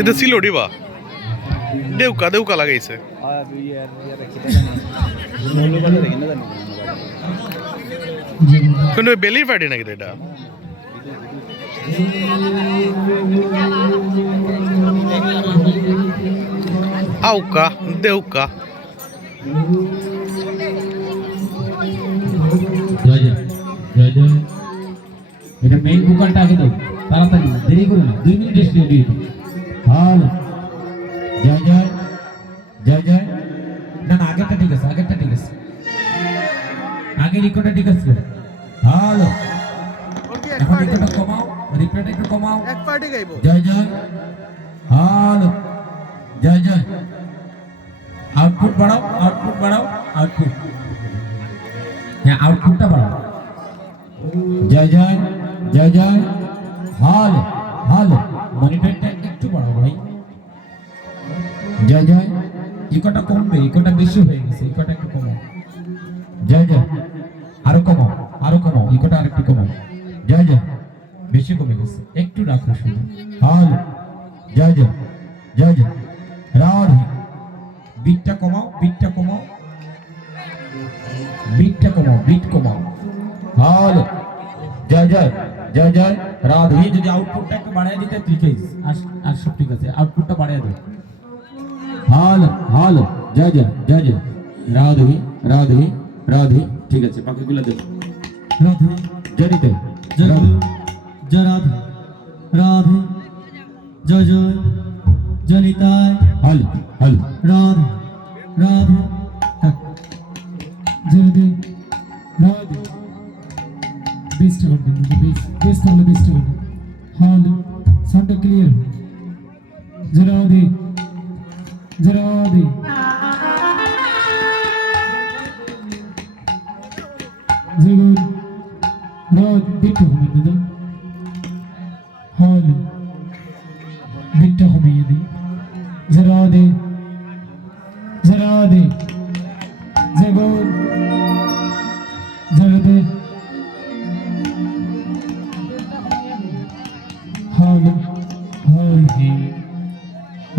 এটা ছিল ডিবা দেউকা দেউকা লাগাইছে কিন্তু বেলির পার্টি নাকি এটা আউকা দেউকা এটা মেইন ভোকালটা আগে দাও তাড়াতাড়ি দেরি করো না 2 মিনিট রেডি হ্যালো জয় জয় জয় জয় না না আগেরটা ঠিক আছে আগে রেকর্ডটা ঠিক আছে হ্যালো এখন রেকর্ডটা কমাও রিপ্লেটা একটু কমাও এক পার্টি গাইবো জয় জয় হ্যালো জয় জয় আউটপুট বাড়াও আউটপুট হ্যাঁ আউটপুটটা বাড়াও জয় জয় জয় জয় হ্যালো মনিটরটা একটু বাড়াও ভাই জয় জয় ইকোটা কমবে ইকোটা বেশি হয়ে গেছে ইকোটা একটু কমাও জয় জয় আরো কমাও ইকোটা আরেকটু কমাও জয় জয় বেশি কমে গেছে একটু রাখো শুধু হ্যালো জয় জয় জয় জয় রাধে বিটটা কমাও বিট কমাও হ্যালো জয় জয় জয় জয় রাধে যদি আউটপুটটা একটু বাড়িয়ে দিতে ঠিক আছে আর সব ঠিক আছে আউটপুটটা বাড়িয়ে দাও হ্যালো জয় জয় জয় জয় রাধে ঠিক আছে বাকিগুলো দেব রাধে জয়িতে জয় জয় রাধে জয় জয় জনিতায় হ্যালো রাধে জয়দে রাধে বেস্ট করবেন বেস্ট করবেন হ্যালো সাউন্ডটা ক্লিয়ার জরাদে জীবন রাত বিটটা কমিয়ে দিলাম হ্যালো বিটটা কমিয়ে দিই জরাদে জীবন জরাদে হ্যালো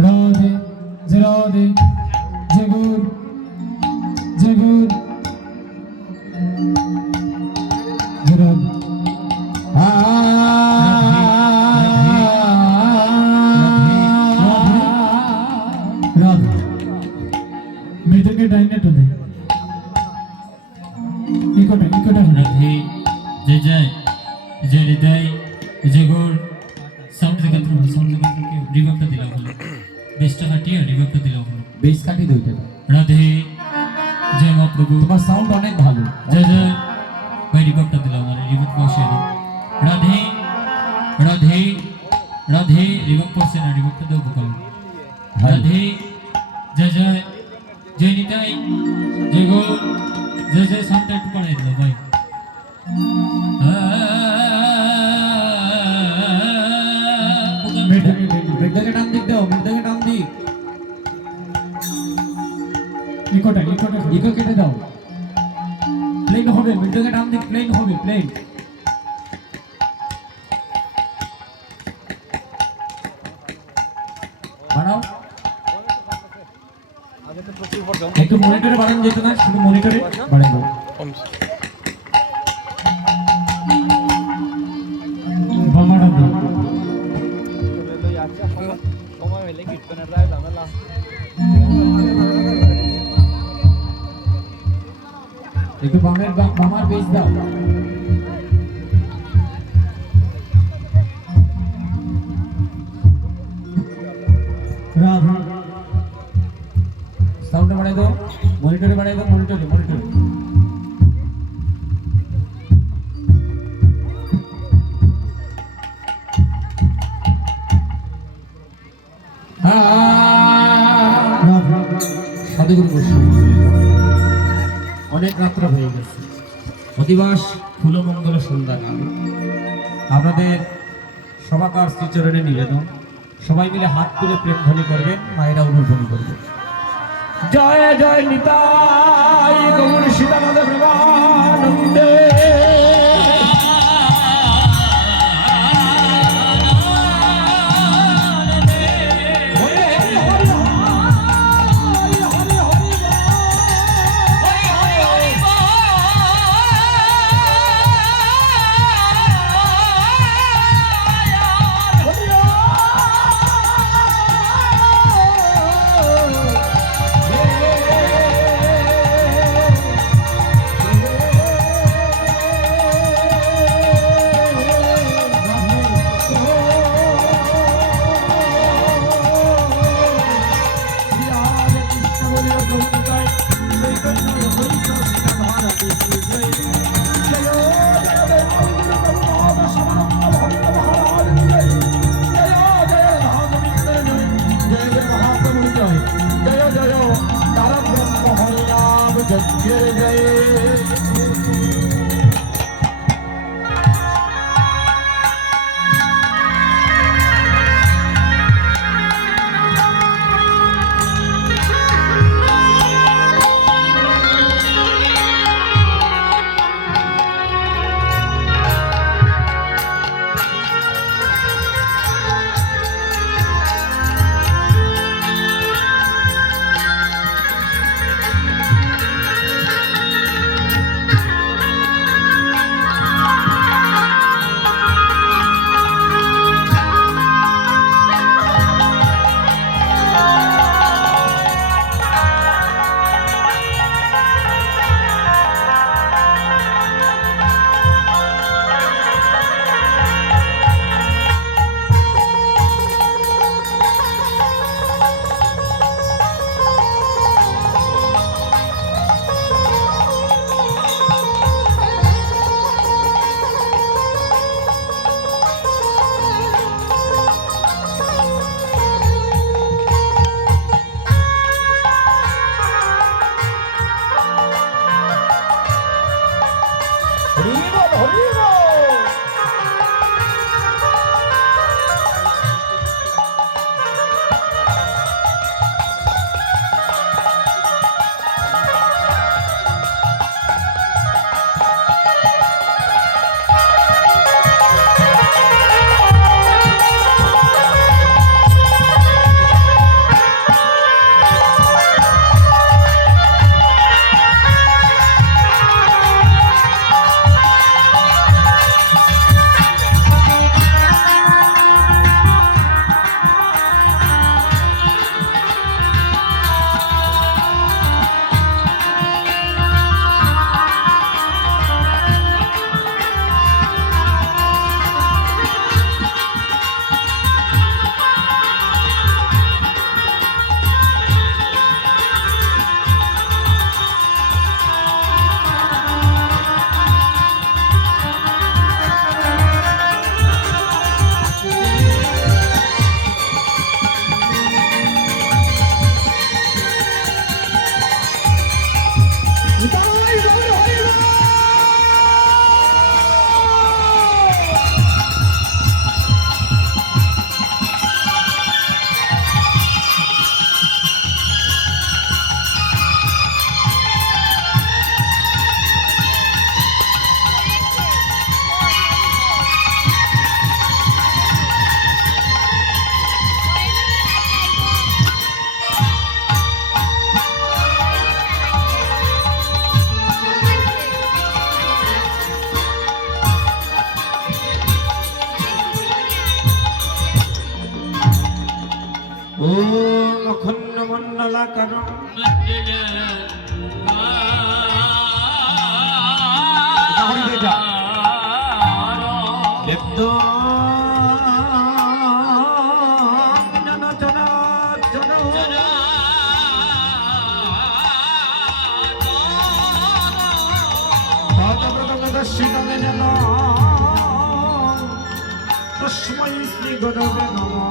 রাধে জরাদে জীবন মৃদঙ্গে ডাইনেট দে ইকোটা রাধে জয় জয় জয় হৃদয় জয় গৌর সাউন্ড থেকে রিভার্বটা দিলাম হলো বেসটা কাটিয়ে রিভার্বটা দিলাম হলো বেস কাটি দুইটা রাধে জয় মহাপ্রভু তোমার সাউন্ড অনেক ভালো জয় জয় ভাই রিভার্বটা দিলাম আর রিভার্ব বসিয়ে দাও রাধে রিভার্ব করছে না রিভার্বটা দাও ভোকাল রাধে জয় জয় জয় নিতাই জয় গো জয় জয় সাউন্ডটা একটু বাড়াই দিল ভাই মৃদঙ্গে নাম দিক দাও ইকো কেটে দাও প্লেন হবে মৃদঙ্গে নাম দিক প্লেন হবে বাড়াও একটু মনিটরে বাড়ানো যেত না শুধু মনিটরে বাড়াই দাও বামাটা দাও একটু বামার বেস দাও রাধা সাউন্ডটা বাড়াই দাও মনিটরে অনেক রাত্র হয়ে গেছে অধিবাস ফুলমঙ্গল সন্ধ্যা আপনাদের সবাকার শ্রীচরণে নিবেদন সবাই মিলে হাত তুলে প্রেম ধ্বনি করবেন মায়েরা অনুধ্বনি করবেন জয় জয় নিতাই গৌর সীতানাথ প্রেমানন্দে যজ্ঞের গায়ে তস্मै শ্রী গুরবে নমঃ।